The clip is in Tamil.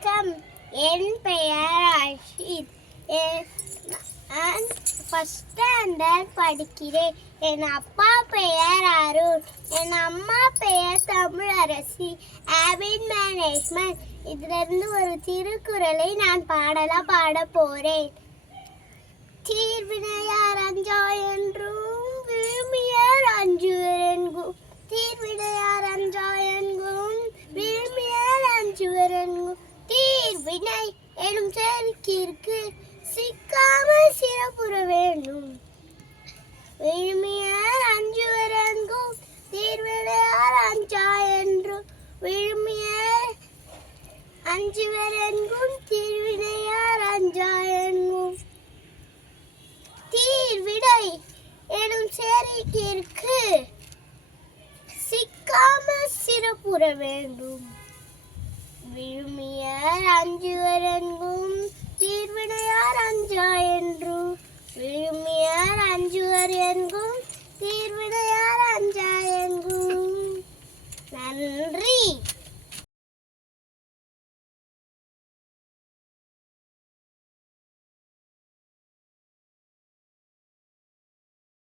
வணக்கம். என் பெயர் அஷித். நான் ஃபர்ஸ்ட் ஸ்டாண்டர்ட் படிக்கிறேன். என் அப்பா பெயர் அருண். என் அம்மா பெயர் தமிழரசி. ஹேபிட் மேனேஜ்மெண்ட் இதிலிருந்து ஒரு திருக்குறளை நான் பாட போறேன். தீர்வினையார் அஞ்சா என்றும் விழுமியார் அஞ்சுவர் என்கும். தீர்வினையார் அஞ்சா என்கும் விழுமியார் அஞ்சுவர் என்கும். தீர்வினை எனும் செருக்கிற்கு சிக்காமல் சிறப்புற வேண்டும். விழுமியார் அஞ்சுவர் என்கும் தீர்வினையார் அஞ்சா என்றும் விழுமியார் அஞ்சுவர் என்கும் தீர்வினையார் அஞ்சா என்கும். தீர்விடை எனும் செருக்கிற்கு சிக்காமல் சிறப்புற வேண்டும். விழுமியார் அஞ்சுவர் என்கும் தீர்வினையார் அஞ்சா என்றும் விழுமியார் அஞ்சுவர் என்கும்